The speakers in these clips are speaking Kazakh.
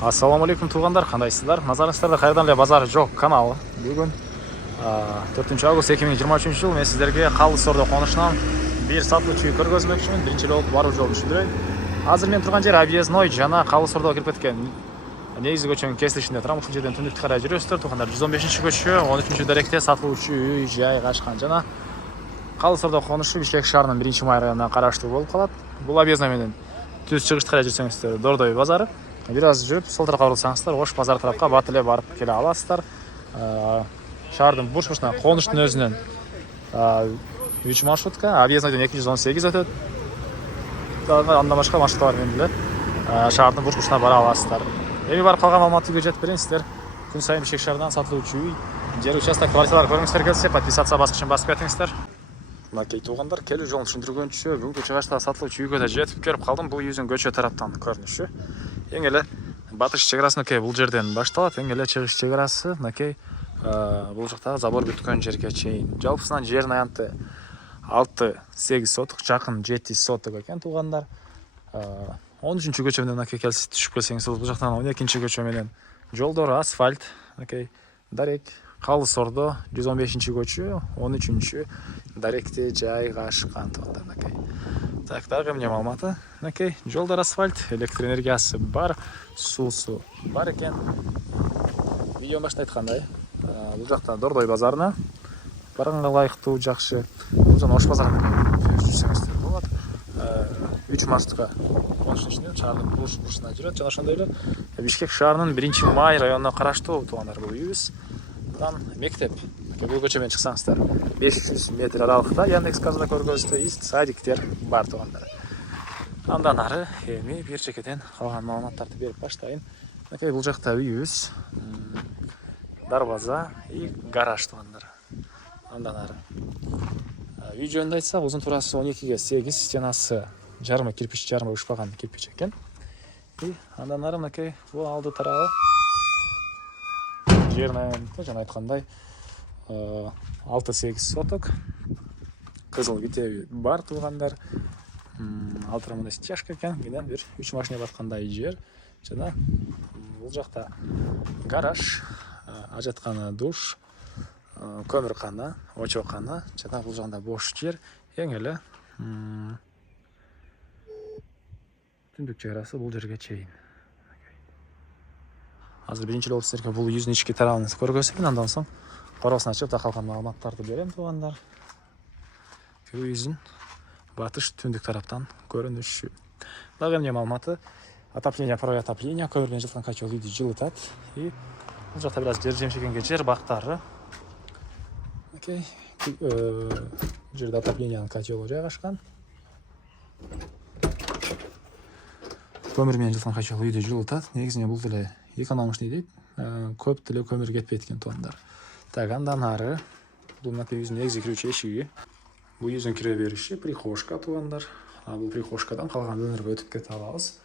Ассаламу алейкум туғандар, қандайсыздар? Назарыңыздарда қайырдан эле базары жоқ каналы. Бүгін 4 август 2023 жыл мен сіздерге Қалды Сордо қонышынан бір сатылуучу үй көргөзмөкчүмүн. Биринчи болуп баруу жолун түшүндүрөйүн. Азыр мен турган жер объездной жана Қалды Сордого кирип кеткен негизги көчөнүн кесилишинде турам. Ушул жерден түндүктү карай жүрөсүздөр туғандар. 115-көчө 13 даректе сатылуучу үй жайгашкан жана Қалды Сордо конушу Бишкек шаарынын 1-май районуна караштуу болуп калат. Бул объездной менен түз чыгышты карай жүрсөңүздөр Дордой базары. Бир аз жүрүп, сол тарапка бурулсаңыздар, Ош базар тарапка бат эле барып келе аласыздар. Шаардын бурч-бурчуна конуштун өзүнөн 3 маршрутка, объезднойдон 218 өтөт. Андан башка маршруттар менен эле шаардын бурч-бурчуна бара аласыздар. Эми барып калган маалыматты жетип берейин сиздер. Күн сайын Бишкек шаарынан сатылуучу үй, жер участок квартиралар көргүңүздөр келсе, подписация баскычын басып кетиңиздер. Мынакей туугандар, келүү жолун түшүндүргөнчө бүгүнкү чыгышта сатылуучу үйгө да жетип көрүп калдым. Бул үйдүн көчө тараптан көрүнүшү. Эң эле батыш чек арасы мынакей бул жерден башталат. Эң эле чыгыш чек арасы мынакей бул жактагы забор бүткөн жерге чейин. Жалпысынан жердин аянты 6-8 соток, жакын 7 соток экен туугандар. 13-чү көчө менен мынакей түшүп келсеңиз, бул жактан 12-чи көчө менен жолдор асфальт, мынакей дарек, Қалды Сордо 115-чи көчө, 13-чү даректе жайгашкан туугандар мынакей. Так, дагы эмне маалыматы? Мынакей жолдор асфальт, электр энергиясы бар, суусу бар экен. Видео башта айткандай, бул жакта Дордой базарына барганга ылайыктуу жакшы. Бул жана Ош базарына жүрсөңүздөр болот. 3 маршрутка конуштун ичинде шаардын бурчуна жүрөт. Жана ошондой эле Бишкек шаарынын 1-май районуна караштуу туугандар бул үйүбүз. Мектеп. Бул көчө менен чыксаңыздар 500 метр аралыкта Яндекс казда көргөзүтө садиктер бар туугандар. Андан ары эми бир чекеден калган маалыматтарды берип баштайын. Мынакей бул жакта үйүбүз, дарбаза и гараж туугандар. Андан ары үй жөнүндө айтсак, узун турасы 12-ге 8, жанасы жарымы кирпич, жарымы ушпаган кирпич экен. И андан ары мынакей бул алды тарабы жерин аянты жана айткандай 6-8 соток, кызыл китеби бар туугандар. Ал тарамында стяжка экен, менен бир 3 машина баткандай жер. Жана бул жакта гараж, ажаткана, душ, көмүркана, очокана, жана бул жагында бош жер. Эң эле түндүк чек арасы бул жерге чейин. Азыр биринчи болуп сиздерге бул үйдүн ички тарабын көргөзөйүн, андан соң короосун ачып, калган маалыматтарды берем туугандар. Үйүбүздүн батыш түндүк тараптан көрүнүшү. Дагы эмне маалыматы? Отопление, второе отопление, көмүр менен жылыткан котел үйдү жылытат. И бул жакта бир аз жер жемшегенге жер бактары. Окей. Жерде отоплениянын котелу жайгашкан. Көмүр менен жылыткан котел үйдү жылытат. Негизинен бул деле экономичный дейт. Көп деле көмүр кетпейт экен туугандар. Так, андан ары бул мынакей үйдүн негизги кирүүчү эшиги. Бул үйдүн кире бериши прихожка туугандар. Бул прихожкадан калган бөлмөлөргө өтүп кете алабыз.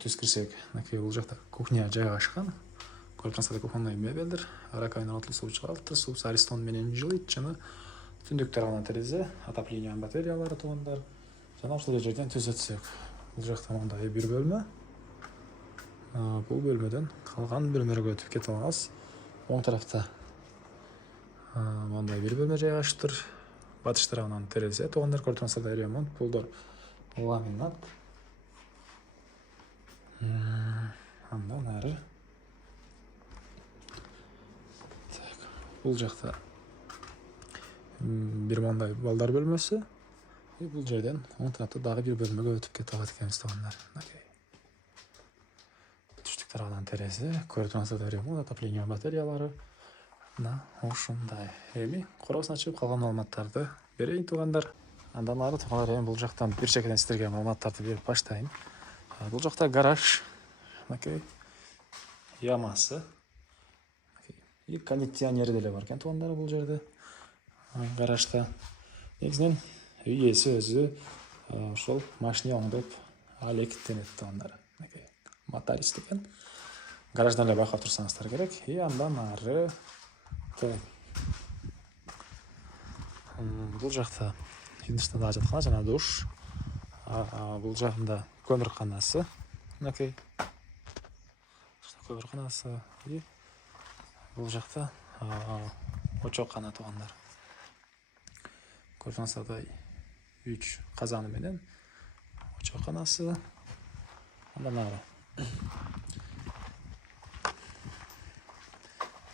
Түз кирсек, мынакей бул жакта кухня жайгашкан. Көрүп турсаңыздар, кухонный мебелдер, раковина отулуу суу чыгалтыр, суу аристон менен жылыйт жана түндүк тарабынан терезе, отопление батареялары туугандар. Жана ушул жерден түз өтсөк, бул жакта мындай бир бөлмө. Бул бөлмөдөн калган бөлмөлөргө өтүп кете алабыз. Оң тарафта мындай бир бөлмө жайгашыптыр. Батыш тарабынан терезе туугандар, көрүп турсаңыздар, ремонт, пулдор ламинат. Андан ары бул жакта бир мындай балдар бөлмөсү. Бул жерден оң тарапта дагы бир бөлмөгө өтүп кете алат экенбиз туугандар. Түштүк тарабынан терезе, көрүп турсаңыздар, ремонт, отопление батареялары. Ушундай. Эми короосун ачып калган маалыматтарды берейин туугандар. Андан ары туугандар, эми бул жактан бир чекеден сиздерге маалыматтарды берип баштайын. Бул жакта гараж, мынакей ямасы, и кондиционери деле бар экен туугандар бул жерде. Гаражда негизинен үй ээси өзү ошол машина оңдоп алектенет туугандар. Мынакей моторист экен. Гараждан эле байкап турсаңыздар керек. И андан ары бул жакта Hindistan ажаткана жана душ. Бул жагында көмүрканасы. Мынакей кабырханасы. Бұл жақта очоқхана туғандар. Көрсеңіздер 3 қазаны менен очоқханасы. Андан ары.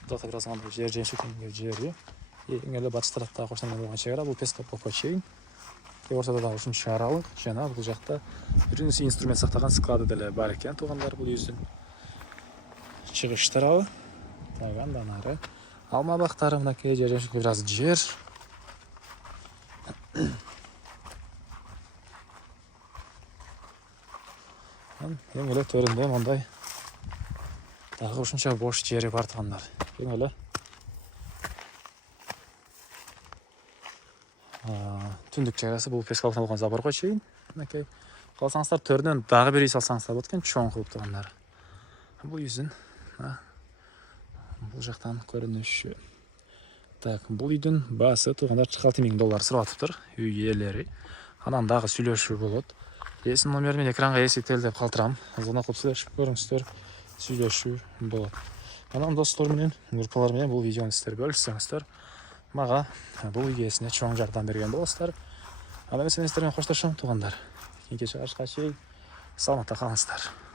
Бұлақта біраз аңғанда жер женшекенге жері. Ең әлі батыс тараптағы қоштанған болған шекара. Бұл Пескопқа шейін. Ортада да үшінші аралық. Жана бұл жақта бірінші инструмент сақтаған склады дәлі бар екен туғандар бұл үйіздің. Шығыш тарауы. Андан ары. Алма бақтары мынакей жер женшекенге біраз жер. Ең әлі төрінде мұндай тағы үшінші бош жері бар туғандар. Ең әлі түндік жайрасы бұл Пескалықтан болған заборға шейін. Қалсаңыздар төрінен дағы бір үй салсаңыздар бұткен чоң қылып тұрғандар. Бұл үйізін бұл жақтан көрініші. Бұл үйдің басы тұрғандар $46,000 сұрап тұр. Үй иелері. Анан дағы сөйлеуші болады. Есім номермен экранға есептелді деп қалтырам. Азғана қылып сөйлешіп көріңіздер. Сөйлеуші болады. Анан достарменен, группаларменен бұл видеоны сіздер бөліссеңіздер. Маға бұл үйесіне чоң жардам берген боласыздар. Ана мен сіздермен қоштасамын туғандар. Кеңке шығарышқа шейін саламатта қалыңыздар.